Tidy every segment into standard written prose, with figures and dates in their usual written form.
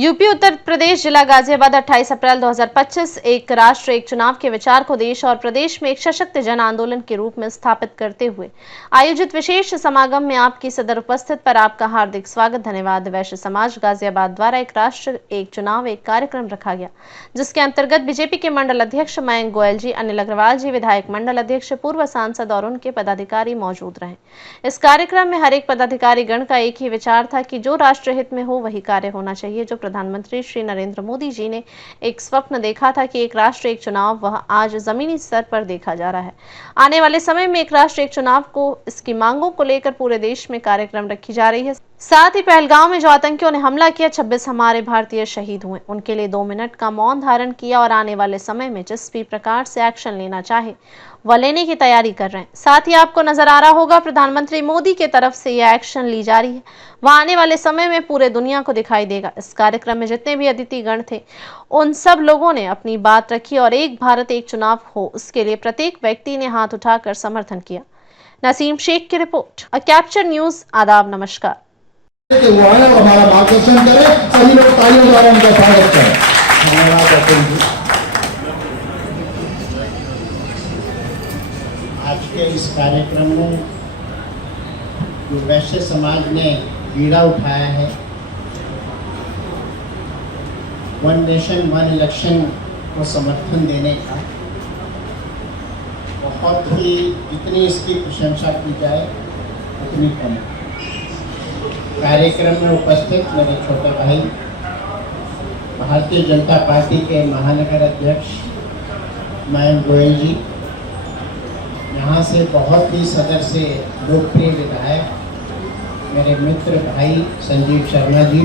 UP Uttar Pradesh जिला गाजियाबाद 28 अप्रैल 2025 एक राष्ट्र एक चुनाव के विचार को देश और प्रदेश में एक सशक्त जन आंदोलन के रूप में स्थापित करते हुए आयोजित विशेष समागम में आपकी सदर उपस्थित पर आपका हार्दिक स्वागत। धन्यवाद। वैश्य समाज गाजियाबाद द्वारा एक राष्ट्र एक चुनाव एक कार्यक्रम रखा गया, जिसके अंतर्गत बीजेपी के मंडल अध्यक्ष मयंक गोयल जी, अनिल अग्रवाल जी, विधायक मंडल अध्यक्ष, पूर्व सांसद और उनके पदाधिकारी मौजूद रहे। इस कार्यक्रम में हर एक पदाधिकारी गण का एक ही विचार था कि जो राष्ट्र हित में हो वही कार्य होना चाहिए। जो प्रधानमंत्री श्री नरेंद्र मोदी जी ने एक स्वप्न देखा था कि एक राष्ट्र एक चुनाव, वह आज जमीनी स्तर पर देखा जा रहा है। आने वाले समय में एक राष्ट्र एक चुनाव को इसकी मांगों को लेकर पूरे देश में कार्यक्रम रखी जा रही है। साथ ही पहलगाम में जो आतंकियों ने हमला किया, 26 हमारे भारतीय शहीद हुए, उनके लिए 2 मिनट का मौन धारण किया और आने वाले समय में जिस भी प्रकार से एक्शन लेना चाहे वह लेने की तैयारी कर रहे हैं। साथ ही आपको नजर आ रहा होगा प्रधानमंत्री मोदी के तरफ से यह एक्शन ली जा रही है, वह आने वाले समय में पूरे दुनिया को दिखाई देगा। इस कार्यक्रम में जितने भी अतिथि गण थे उन सब लोगों ने अपनी बात रखी और एक भारत एक चुनाव हो, उसके लिए प्रत्येक व्यक्ति ने हाथ उठाकर समर्थन किया। नसीम शेख की रिपोर्ट, अ कैप्चर न्यूज। आदाब, नमस्कार। वो आए और हमारा मार्गदर्शन करें, सभी लोग तालियों द्वारा उनका स्वागत करें। आज के इस कार्यक्रम में जो वैश्य समाज ने बीड़ा उठाया है, वन नेशन वन इलेक्शन को समर्थन देने का, बहुत ही जितनी इसकी प्रशंसा की जाए उतनी कम है। कार्यक्रम में उपस्थित मेरे छोटे भाई, भारतीय जनता पार्टी के महानगर अध्यक्ष मयंक गोयल जी, यहाँ से बहुत ही सदर से लोकप्रिय विधायक मेरे मित्र भाई संजीव शर्मा जी,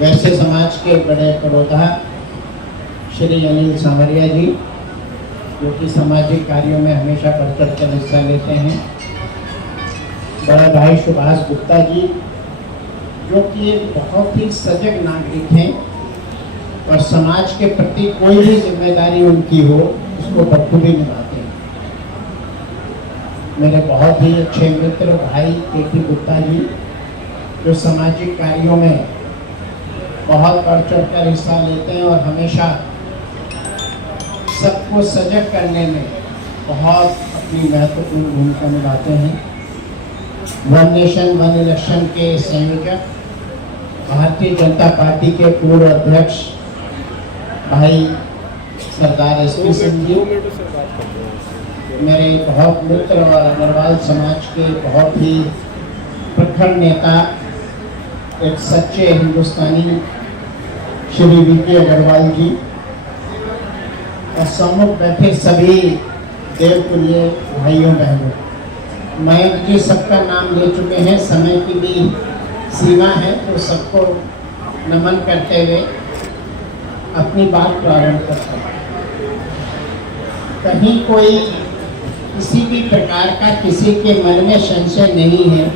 वैश्य समाज के बड़े पुरोधा श्री अनिल सांवरिया जी, जो कि सामाजिक कार्यों में हमेशा बढ़ कर हिस्सा लेते हैं, बड़ा भाई सुभाष गुप्ता जी, जो कि एक बहुत ही सजग नागरिक हैं और समाज के प्रति कोई भी जिम्मेदारी उनकी हो उसको बखूबी निभाते हैं। मेरे बहुत ही अच्छे मित्र भाई के गुप्ता जी, जो सामाजिक कार्यों में बहुत बढ़ चढ़ कर हिस्सा लेते हैं और हमेशा सबको सजग करने में बहुत अपनी महत्वपूर्ण भूमिका निभाते हैं। वन नेशन वन इलेक्शन के संयोजक, भारतीय जनता पार्टी के पूर्व अध्यक्ष भाई सरदार एसपी सिंह जी, मेरे बहुत मित्र और अग्रवाल समाज के बहुत ही प्रखर नेता, एक सच्चे हिंदुस्तानी श्री वीके अग्रवाल जी, और सम्मुख बैठे सभी देवपुरिये भाइयों बहनों। मयंक जी सबका नाम ले चुके हैं, समय की भी सीमा है, तो सबको नमन करते हुए अपनी बात प्रारंभ करते हैं। कहीं कोई किसी भी प्रकार का किसी के मन में संशय नहीं है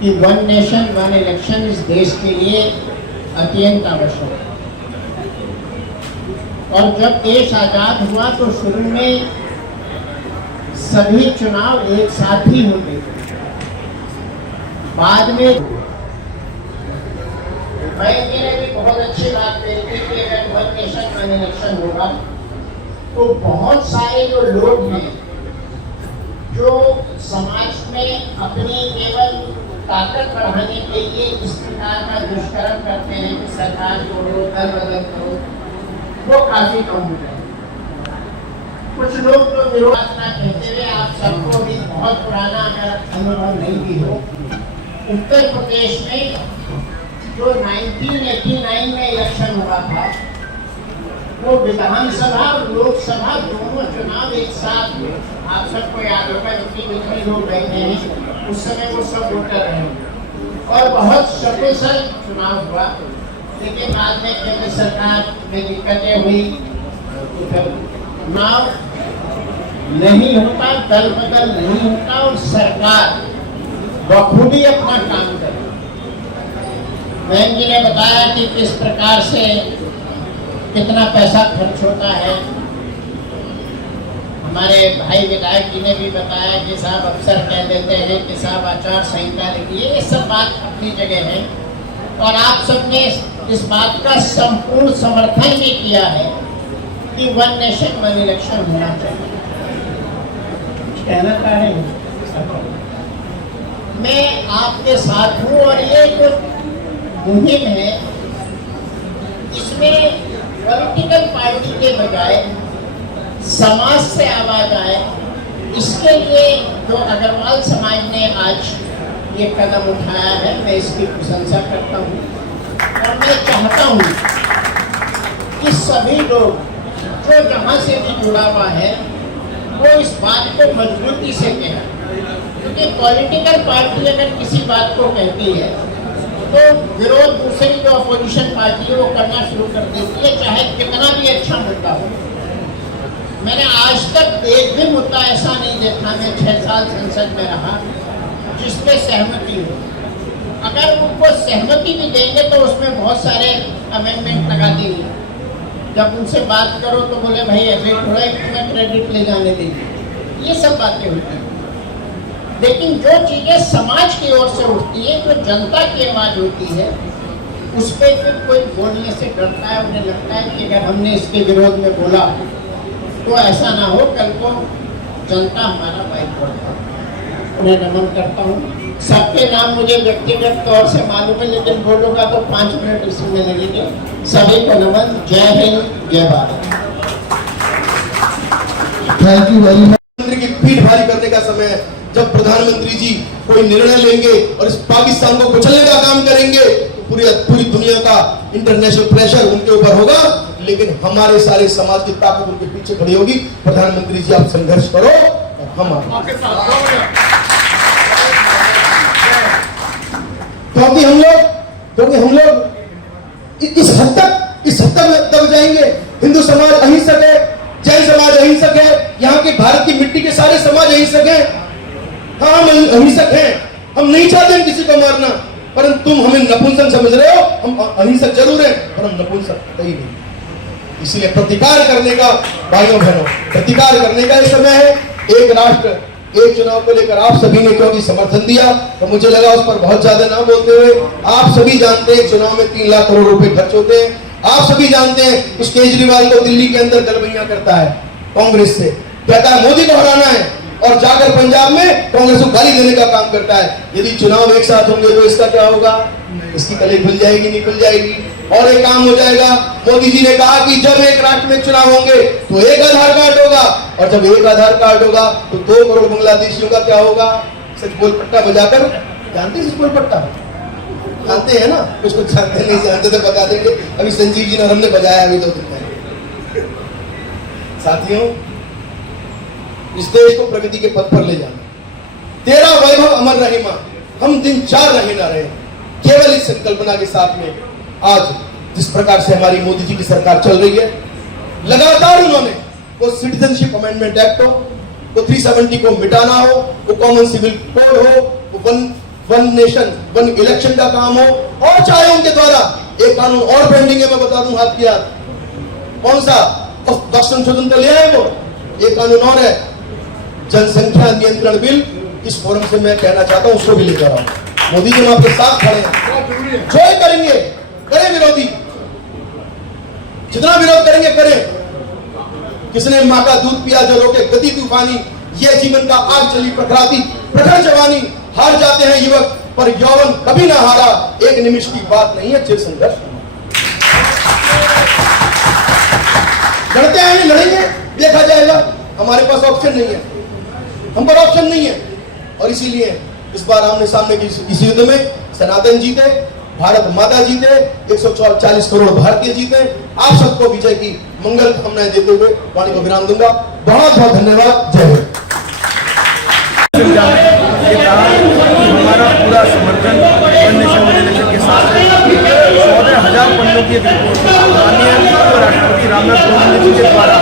कि वन नेशन वन इलेक्शन इस देश के लिए अत्यंत आवश्यक है। और जब देश आजाद हुआ तो शुरू में सभी चुनाव एक साथ ही होते थे, बाद में मयंक जी ने भी बहुत अच्छी बात कही थी कि अगर वन नेशन वन इलेक्शन होगा तो बहुत सारे जो लोग हैं जो समाज में अपनी केवल ताकत बढ़ाने के लिए इस प्रकार का दुष्कर्म करते हैं कि सरकार जोड़ो, दल बदल करो, वो काफी कम हो जाए। कुछ लोग तो विरोधात्मक कहते हुए, आप सबको भी बहुत पुराना अगर अनुभव नहीं भी हो, उत्तर प्रदेश में जो 1989 में इलेक्शन हुआ था, वो विधानसभा और लोकसभा दोनों चुनाव एक साथ हुए। आप सबको याद होगा, जितने लोग बैठे हैं उस समय वो सब वोटर रहे और बहुत सकुशल चुनाव हुआ। लेकिन बाद में केंद्र सरकार में दिक्कतें हुई, चुनाव नहीं होता, दल बदल नहीं होता और सरकार बखूबी अपना काम करे। मयंक जी ने बताया कि किस प्रकार से कितना पैसा खर्च होता है। हमारे भाई विधायक जी ने भी बताया कि साहब अक्सर कह देते हैं कि साहब आचार संहिता लिखिए, ये सब बात अपनी जगह है। और आप सबने इस बात का संपूर्ण समर्थन भी किया है कि वन नेशन वन इलेक्शन होना चाहिए। कहना क्या है, मैं आपके साथ हूं और ये जो मुहिम है इसमें पॉलिटिकल पार्टी के बजाय समाज से आवाज आए, इसके लिए जो अग्रवाल समाज ने आज ये कदम उठाया है मैं इसकी प्रशंसा करता हूँ। और मैं चाहता हूँ कि सभी लोग जो जहाँ से भी जुड़ा हुआ है वो इस बात को मजबूती से कहें, क्योंकि पॉलिटिकल पार्टी अगर किसी बात को कहती है तो विरोध दूसरी जो अपोजिशन पार्टी है वो करना शुरू कर देती है, चाहे कितना भी अच्छा मुद्दा हो। मैंने आज तक एक भी मुद्दा ऐसा नहीं देखा, मैं 6 साल संसद में रहा, जिसपे सहमति हो। अगर उनको सहमति भी देंगे तो उसमें बहुत सारे अमेंडमेंट लगा देंगे। जब उनसे बात करो तो बोले भाई ऐसे थोड़ा ही तुम्हें क्रेडिट ले जाने देंगे, ये सब बातें होती हैं। लेकिन जो चीजें समाज की ओर से उठती है, जो जनता की आवाज होती है, उस पर फिर कोई बोलने से डरता है। उन्हें लगता है कि अगर हमने इसके विरोध में बोला तो ऐसा ना हो कल को जनता हमारा बाइकआउट करे। उन्हें नमन करता हूँ। सबके नाम मुझे व्यक्तिगत तौर से मालूम है, लेकिन बोलूंगा तो 5 मिनट इसमें लगेंगे। सभी को नमन। जय हिंद, जय Bharat. Thank you very much. की पीठ भारी करने का समय है, जब प्रधानमंत्री जी कोई निर्णय लेंगे और इस पाकिस्तान को कुचलने का काम करेंगे तो पूरी दुनिया का इंटरनेशनल प्रेशर उनके ऊपर होगा, लेकिन हमारे सारे समाज की ताकत उनके पीछे खड़ी होगी। प्रधानमंत्री जी आप संघर्ष करो और हम आपके साथ हैं। क्योंकि हम लोग इस हद तक दब जाएंगे। हिंदू समाज अहिंसक है, जैन समाज अहिंसक है, यहाँ के भारत की मिट्टी के सारे समाज अहिंसक हैं। हाँ, हम अहिंसक हैं, हम नहीं चाहते हैं किसी को मारना, परंतु तुम हमें नपुंसक समझ रहे हो। हम अहिंसक जरूर हैं पर हम नपुंसक कहीं नहीं। इसलिए प्रतिकार करने का, भाइयों बहनों, प्रतिकार करने का ये समय है। एक राष्ट्र एक चुनाव को लेकर आप सभी ने क्योंकि समर्थन दिया तो मुझे लगा उस पर बहुत ज्यादा ना बोलते हुए, आप सभी जानते हैं चुनाव में 3 लाख करोड़ रुपए खर्च होते हैं। आप सभी जानते हैं उस केजरीवाल को दिल्ली के अंदर गलबैया करता है कांग्रेस से, कहता है मोदी को हराना है, और जाकर पंजाब में कांग्रेस को गाली देने का काम करता है। यदि चुनाव एक साथ होंगे तो इसका क्या होगा? इसकी कली खुल जाएगी, नहीं खुल जाएगी, और एक काम हो जाएगा। मोदी जी ने कहा कि जब एक राष्ट्र में चुनाव होंगे तो एक आधार कार्ड होगा, और जब एक आधार कार्ड होगा तो 2 करोड़ बांग्लादेशियों का क्या होगा? सिर्फ गोल पट्टा बजाकर, जानते हैं गोल पट्टा? जानते हैं ना? कुछ जानते नहीं जानते तो बता देंगे। अभी संजीव जी ने हमने बजाया अभी 2 दिन पहले। साथियों, इस देश को प्रगति के पथ पर ले जाना, तेरा वैभव अमर रहे मां, हम दिन 4 रहे ना रहे, केवल इस संकल्पना के साथ में आज जिस प्रकार से हमारी मोदी जी की सरकार चल रही है, लगातार उन्होंने वो सिटीजनशिप अमेंडमेंट एक्ट हो, वो 370 को मिटाना हो, वो कॉमन सिविल कोड हो, वो वन नेशन वन इलेक्शन का काम हो, और चाहे उनके द्वारा एक कानून और पेंडिंग है, मैं बता दूं हाथ की हाथ, कौन सा? संशोधन तो ले आए वो, एक कानून और है जनसंख्या नियंत्रण बिल। इस फोरम से मैं कहना चाहता हूं उसको भी लेकर आओ। मोदी जी हम आपके साथ खड़े हैं, जो करेंगे करें, विरोधी जितना विरोध करेंगे करें। किसने मां का दूध पिया जो रोके गति तूफानी, ये जीवन का आग चली प्रखराती प्रखर जवानी। हार जाते हैं युवक पर यौवन कभी ना हारा, एक निमिष की बात नहीं है चिर संघर्ष। लड़ते हैं, लड़ेंगे, देखा जाएगा। हमारे पास ऑप्शन नहीं है, हम पर ऑप्शन नहीं है, और इसीलिए इस बार आमने सामने की इस युद्ध में सनातन जीते, भारत माता जीते, 140 करोड़ भारतीय जीते। आप सबको विजय की मंगल कामनाएं देते हुए वाणी को विराम दूंगा। बहुत बहुत धन्यवाद। जय हिंद। हमारा पूरा समर्थन वन नेशन वन इलेक्शन के साथ है। 14,000 पन्नों की रिपोर्ट माननीय राष्ट्रपति रामनाथ कोविंद जी के द्वारा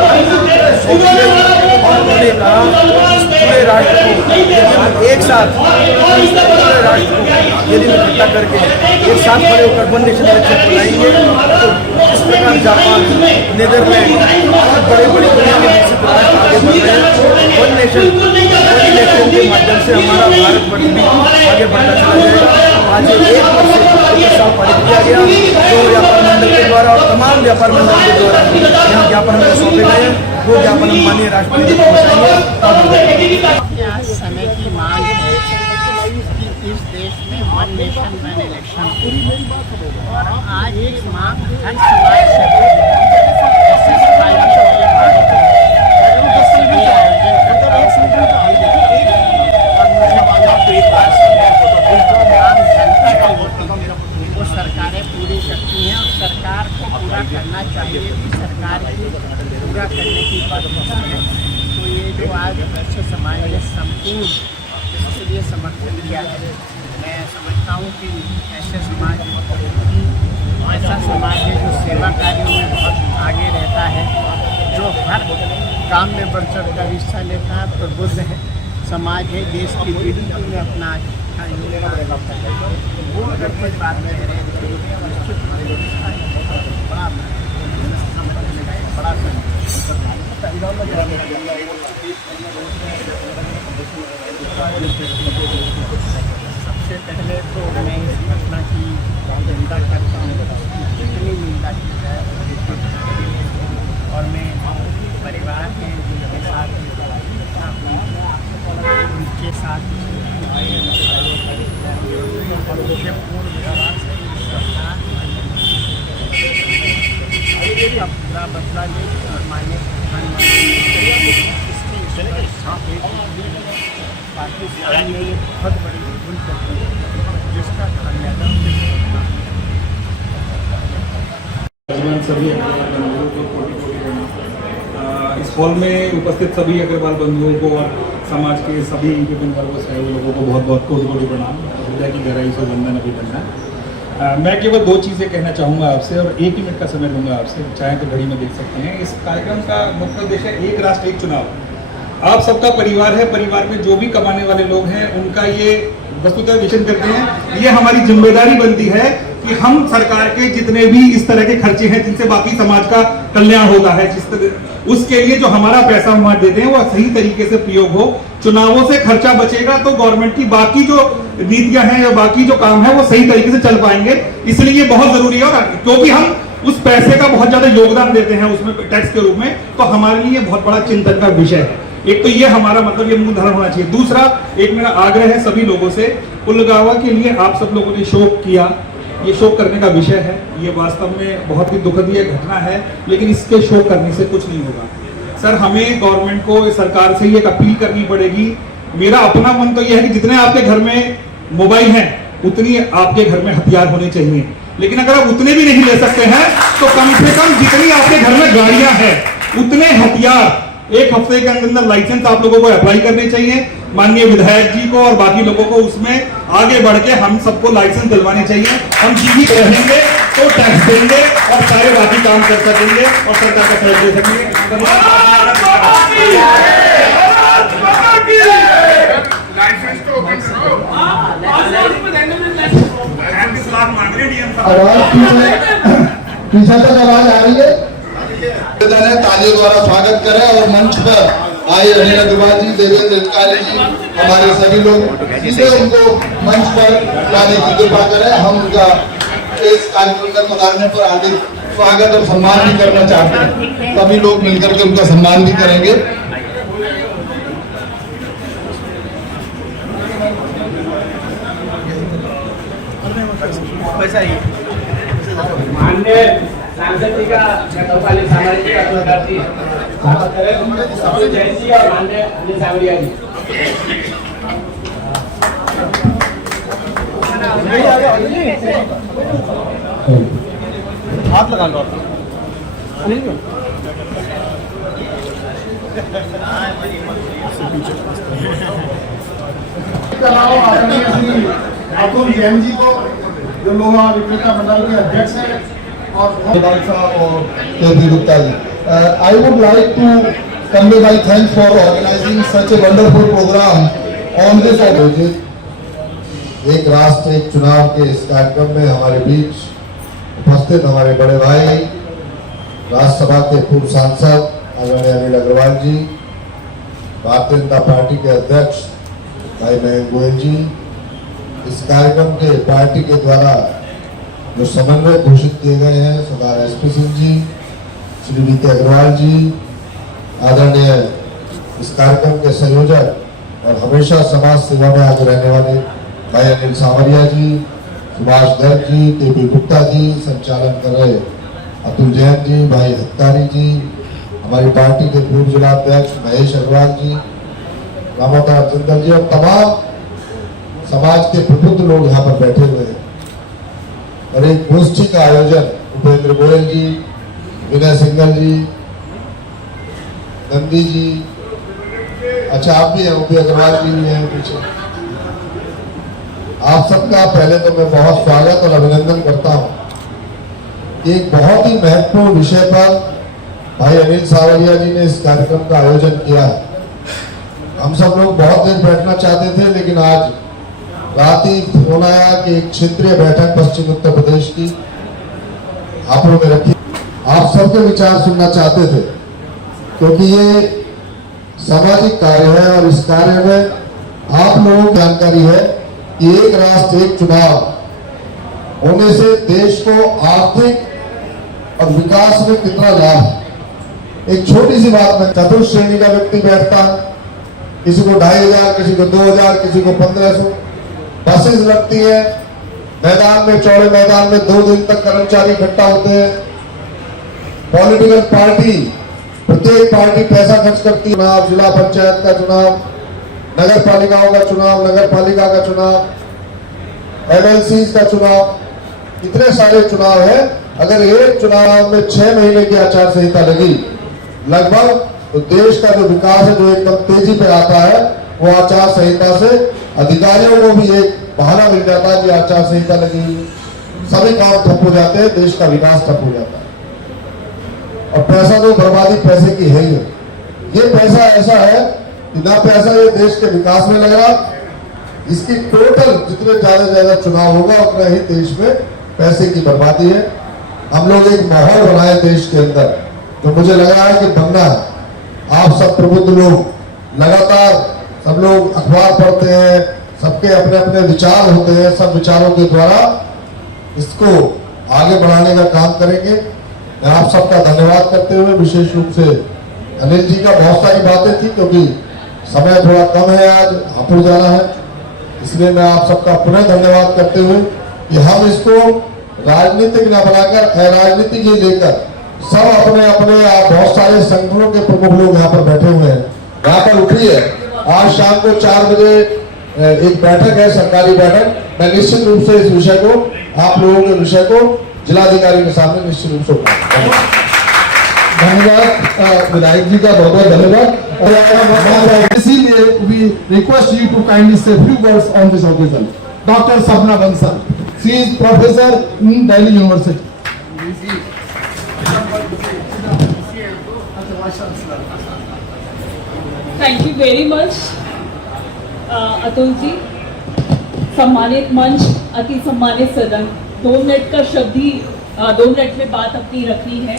सौंपी गई, और उन्होंने कहा पूरे राष्ट्र को एक साथ, पूरे राष्ट्र को यदि इकट्ठा करके एक साथ खड़े होकर वन नेशन इलेक्शन बुलाएंगे तो इस प्रकार जापान, नीदरलैंड और बड़े बड़े दुनिया के विकसित राष्ट्र आगे बढ़ रहे हैं। वन नेशन वन इलेक्शन के माध्यम से हमारा भारत वर्ष भी आगे बढ़ता चला जाएगा। आज 1 वर्ष से प्रस्ताव पारित किया गया, जो व्यापार मंडल के द्वारा और तमाम व्यापार मंडल के द्वारा यहाँ ज्ञापन हमको सौंपे गए, वो ज्ञापन हम माननीय राष्ट्रपति जी को पहुँचाएंगे। आज समय की मांग है कि इस देश में वन नेशन वन इलेक्शन हो, और आज एक मांग हर समाज से ऐसे समाज की ये मांग है जो सभी आयोजन करता है, और मुझे विश्वास है कि जो मांग जनता की होती है वो सरकारें पूरी करती हैं, और सरकार को पूरा करना चाहिए कि सरकार की पूरा करने की बात है। तो ये जो आज वैश्य समाज ने संपूर्ण इसके लिए समर्थन किया है, मैं समझता हूँ कि ऐसे समाज ऐसा समाज है जो सेवा कार्यों में बहुत आगे रहता है, जो हर काम में बढ़ चढ़ कर हिस्सा लेता है, प्रबुद्ध है समाज है, देश की विकास में अपना अच्छा योगदान देता है। वो अगर कोई बात में रहे तो बड़ा सबसे पहले तो मैं इस घटना की निंदा करता हूँ, जितनी निंदा की जाए, और मैं परिवार के जिनके साथ उनके साथ और मुझे पूर्ण विश्वास है कि सरकार अपना बदला ले और माननीय पाकिस्तान में बहुत बड़ी भूल करती है, जिसका खामियाजा सभी अग्रवाल बंधुओं को कोटि-कोटि प्रणाम। इस हॉल में उपस्थित सभी अग्रवाल बंधुओं को और समाज के सभी विभिन्न वर्गों से आए लोगों को बहुत बहुत कोटि-कोटि प्रणाम। हृदय की गहराई से वंदन अभिनंदन। मैं केवल 2 चीज़ें कहना चाहूँगा आपसे, और 1 ही मिनट का समय लूँगा आपसे, चाहे तो घड़ी में देख सकते हैं। इस कार्यक्रम का मुख्य उद्देश्य है एक राष्ट्र एक चुनाव। आप सबका परिवार है, परिवार में जो भी कमाने वाले लोग हैं उनका ये वस्तुतः विजन करते हैं। ये हमारी जिम्मेदारी बनती है कि हम सरकार के जितने भी इस तरह के खर्चे हैं जिनसे बाकी समाज का कल्याण होता है, जिस तरह उसके लिए जो हमारा पैसा हम देते हैं वो सही तरीके से प्रयोग हो। चुनावों से खर्चा बचेगा तो गवर्नमेंट की बाकी जो नीतियां हैं या बाकी जो काम है वो सही तरीके से चल पाएंगे। इसलिए ये बहुत जरूरी है, और क्योंकि हम उस पैसे का बहुत ज्यादा योगदान देते हैं उसमें टैक्स के रूप में, तो हमारे लिए बहुत बड़ा चिंतन का विषय है। एक तो ये हमारा मतलब ये मूल धर्म होना चाहिए। दूसरा, एक मेरा आग्रह है सभी लोगों से, पुलगावा के लिए आप सब लोगों ने शोक किया, ये शोक करने का विषय है। ये वास्तव में बहुत ही दुखद घटना है, लेकिन इसके शोक करने से कुछ नहीं होगा। सर, हमें गवर्नमेंट को, सरकार से ये अपील करनी पड़ेगी। मेरा अपना मन तो यह है कि जितने आपके घर में मोबाइल हैं उतनी आपके घर में हथियार होने चाहिए, लेकिन अगर आप उतने भी नहीं ले सकते हैं तो कम से कम जितनी आपके घर में गाड़ियां हैं उतने हथियार 1 हफ्ते के अंदर लाइसेंस आप लोगों को अप्लाई करने चाहिए। माननीय विधायक जी को और बाकी लोगों को उसमें आगे बढ़ के हम सबको लाइसेंस दिलवाने चाहिए। हम जीवित रहेंगे तो टैक्स देंगे और सारे बाकी काम कर सकेंगे और सरकार का सहयोग दे सकेंगे। पीछे तक आवाज आ रही है? तालियों द्वारा स्वागत करें और मंच पर आए अनिल अग्रवाल जी, देवेंद्र अधिकारी जी, हमारे सभी लोग सीधे उनको मंच पर लाने की कृपा करें। हम उनका इस कार्यक्रम में पधारने पर हार्दिक स्वागत और सम्मान भी करना चाहते हैं। सभी लोग मिलकर के उनका सम्मान भी करेंगे। माननीय सांसद जी का गौपाली सामरिया जी का स्वागत करें, सबसे जैन जी और माननीय अनिल सामरिया जी। हाथ लगा लो अतुल जैन जी को, जो लोहा विक्रेता मंडल के अध्यक्ष हैं, और KP Gupta ji. I would like to convey my thanks for organizing such a wonderful program on this occasion. एक राष्ट्र एक चुनाव के इस कार्यक्रम में हमारे बीच उपस्थित हमारे बड़े भाई राज्यसभा के पूर्व सांसद आदरणीय अनिल अग्रवाल जी, भारतीय जनता पार्टी के अध्यक्ष भाई महेंद्र गोयल जी, इस कार्यक्रम के पार्टी के द्वारा जो समन्वय घोषित किए गए हैं सरदार SP सिंह जी, श्री VK अग्रवाल जी, आदरणीय इस कार्यक्रम के संयोजक और हमेशा समाज सेवा में आगे रहने वाले भाई अनिल सांवरिया जी, सुभाष गर्ग जी, KP गुप्ता जी, संचालन कर रहे अतुल जैन जी, भाई हत्कारी जी, हमारी पार्टी के पूर्व जिला अध्यक्ष महेश अग्रवाल जी, रामोदास जिंदल जी और तमाम समाज के प्रबुद्ध लोग यहाँ पर बैठे हुए हैं। और एक गोष्ठी का आयोजन उपेंद्र गोयल जी, विनय सिंघल जी, नंदी जी, अच्छा आप भी हैं, OP अग्रवाल जी भी हैं पीछे। आप सबका पहले तो मैं बहुत स्वागत और अभिनंदन करता हूं। एक बहुत ही महत्वपूर्ण विषय पर भाई अनिल सांवरिया जी ने इस कार्यक्रम का आयोजन किया है। हम सब लोग बहुत देर बैठना चाहते थे, लेकिन आज रात ही फोन आया कि एक क्षेत्रीय बैठक पश्चिम उत्तर प्रदेश की आप लोग रखी। आप सबके विचार सुनना चाहते थे, क्योंकि ये सामाजिक कार्य है और इस कार्य में आप लोगों को जानकारी है कि एक राष्ट्र एक चुनाव होने से देश को आर्थिक और विकास में कितना लाभ है। एक छोटी सी बात में, चतुर्थ श्रेणी का व्यक्ति बैठता है, किसी को 2500, किसी को 2000, किसी को 1500, बसेस लगती है, मैदान में, चौड़े मैदान में 2 दिन तक कर्मचारी इकट्ठा होते हैं। पॉलिटिकल पार्टी, प्रत्येक पार्टी पैसा खर्च करती है। चुनाव, जिला पंचायत का चुनाव, नगर पालिकाओं का चुनाव, नगर पालिका का चुनाव, MLC का चुनाव, इतने सारे चुनाव है। अगर एक चुनाव में 6 महीने की आचार संहिता लगी लगभग, तो देश का जो विकास है जो एकदम तेजी पे आता है, वो आचार संहिता से अधिकारियों को भी एक बहाना मिल जाता है कि आचार संहिता लगी, सभी काम ठप हो जाते हैं, देश का विकास ठप हो जाता है। और पैसा तो बर्बादी पैसे की है ही है। ये पैसा ऐसा है कि ना पैसा ये देश के विकास में लग रहा, इसकी टोटल जितने ज्यादा चुनाव होगा उतना ही देश में पैसे की बर्बादी है। हम लोग एक माहौल बनाए देश के अंदर, तो मुझे लग रहा है कि बनना है। आप सब प्रबुद्ध लोग लगातार, सब लोग अखबार पढ़ते हैं, सबके अपने अपने विचार होते हैं, सब विचारों के द्वारा इसको आगे बढ़ाने का काम करेंगे। मैं आप सबका धन्यवाद करते हुए, विशेष रूप से अनिल जी का, बहुत सारी बातें थी क्योंकि समय थोड़ा कम है, आज हापुड़ जाना है, इसलिए मैं आप सबका पुनः धन्यवाद करते हुए कि हम इसको राजनीतिक न बनाकर अराजनीतिक ही लेकर सब अपने अपने, आप बहुत सारे संगठनों के प्रमुख लोग यहाँ पर बैठे हुए हैं, यहाँ पर उठी है। आज शाम को 4 बजे एक बैठक है, सरकारी बैठक। मैं निश्चित रूप से इस विषय को, आप लोगों के विषय को जिलाधिकारी के सामने निश्चित रूप से उठाऊंगा। धन्यवाद विधायक जी का, बहुत बहुत धन्यवाद। इसीलिए we request you to kindly say few words on this occasion. Doctor Sapna Bansal, she is professor in Delhi university. Thank you very much Atul ji. सम्मानित मंच, अति सम्मानित सदन, 2 मिनट का शब्द ही 2 मिनट में बात अपनी रखनी है।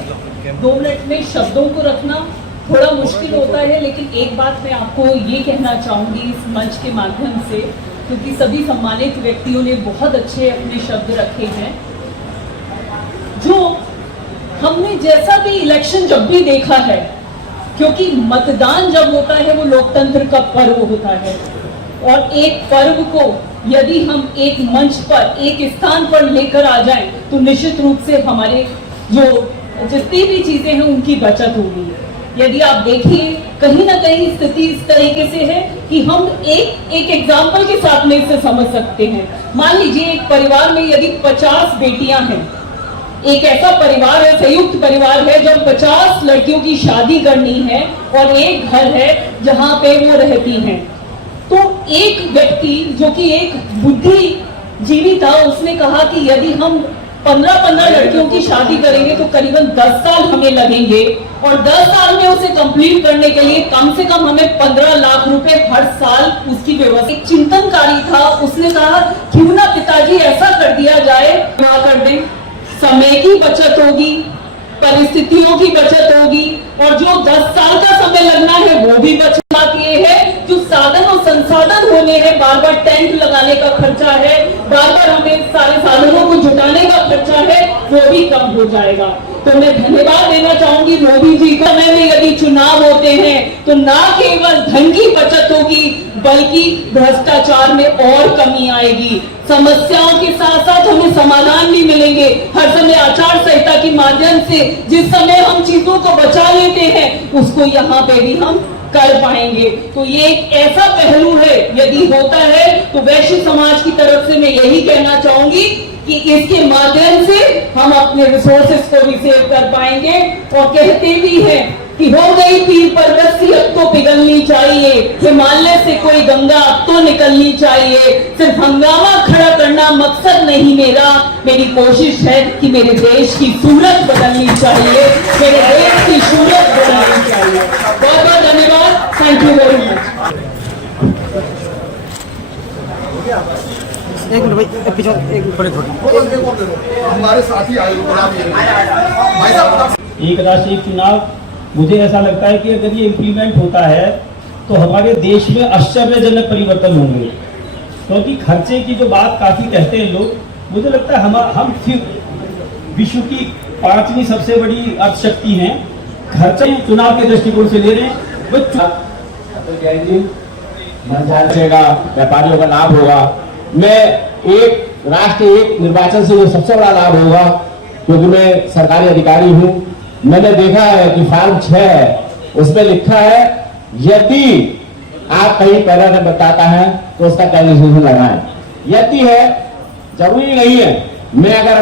2 मिनट में शब्दों को रखना थोड़ा मुश्किल होता है, लेकिन एक बात मैं आपको ये कहना चाहूँगी इस मंच के माध्यम से, क्योंकि सभी सम्मानित व्यक्तियों ने बहुत अच्छे अपने शब्द रखे हैं। जो हमने जैसा भी इलेक्शन जब भी देखा है, क्योंकि मतदान जब होता है वो लोकतंत्र का पर्व होता है, और एक पर्व को यदि हम एक मंच पर, एक स्थान पर लेकर आ जाएं, तो निश्चित रूप से हमारे जो जितनी भी चीजें हैं उनकी बचत होगी। यदि आप देखिए, कहीं ना कहीं स्थिति इस तरीके से है कि हम एक एग्जाम्पल के साथ में इसे समझ सकते हैं। मान लीजिए एक परिवार में यदि 50 बेटियां हैं, एक ऐसा परिवार है, संयुक्त परिवार है, जब 50 लड़कियों की शादी करनी है और एक घर है जहां पे वो रहती हैं, तो एक व्यक्ति जो कि एक बुद्धिजीवी था, उसने कहा कि यदि हम 15 लड़कियों की शादी करेंगे तो करीबन 10 साल हमें लगेंगे, और 10 साल में उसे कंप्लीट करने के लिए कम से कम हमें 15 लाख रुपए हर साल उसकी व्यवस्था। एक चिंतनकारी था, उसने कहा क्यों ना पिताजी ऐसा कर दिया जाए, क्या कर दें, समय की बचत होगी, परिस्थितियों की बचत होगी, और जो 10 साल का समय लगना है वो भी बचत। ये है जो साधन और संसाधन होने हैं, बार बार टेंट लगाने का खर्चा है, बार बार हमें सारे साधनों को जुटाने का खर्चा है, वो भी कम हो जाएगा। तो मैं धन्यवाद देना चाहूंगी मोदी जी को। समय में यदि चुनाव होते हैं तो न केवल धन की बचत होगी बल्कि भ्रष्टाचार में और कमी आएगी। समस्याओं के साथ साथ हमें समाधान भी मिलेंगे। हर समय आचार संहिता के माध्यम से जिस समय हम चीजों को बचा लेते हैं उसको यहाँ पे भी हम कर पाएंगे। तो ये एक ऐसा पहलू है, यदि होता है तो वैश्य समाज की तरफ से मैं यही कहना चाहूंगी कि इसके माध्यम से हम अपने रिसोर्सेस को भी सेव कर पाएंगे। और कहते भी हैं कि हो गई पीर पर्वत सी अब तो पिघलनी चाहिए, हिमालय से कोई गंगा अब तो निकलनी चाहिए। सिर्फ हंगामा खड़ा करना मकसद नहीं मेरा, मेरी कोशिश है कि मेरे देश की सूरत बदलनी चाहिए, मेरे देश की सूरत बदलनी चाहिए। बहुत बहुत धन्यवाद। Thank you very much. एक मिनट भाई, पीछे एक थोड़ी हमारे साथी आए भाई साहब। एक राष्ट्र एक चुनाव, मुझे ऐसा लगता है कि अगर ये इम्प्लीमेंट होता है तो हमारे देश में आश्चर्यजनक परिवर्तन होंगे। क्योंकि खर्चे की जो बात काफी कहते हैं लोग, मुझे लगता है हम विश्व की 5वीं सबसे बड़ी अर्थशक्ति हैं। खर्चे चुनाव के दृष्टिकोण से ले रहे हैं। व्यापारियों का लाभ होगा। मैं एक राष्ट्र एक निर्वाचन से जो सबसे बड़ा लाभ होगा, क्योंकि मैं सरकारी अधिकारी हूं, मैंने देखा है कि फॉर्म 6 है, उसमें लिखा है यदि आप कहीं पैरा में बताता है तो उसका कैलकुलेशन लगाएं। यदि है, जरूरी नहीं है। मैं अगर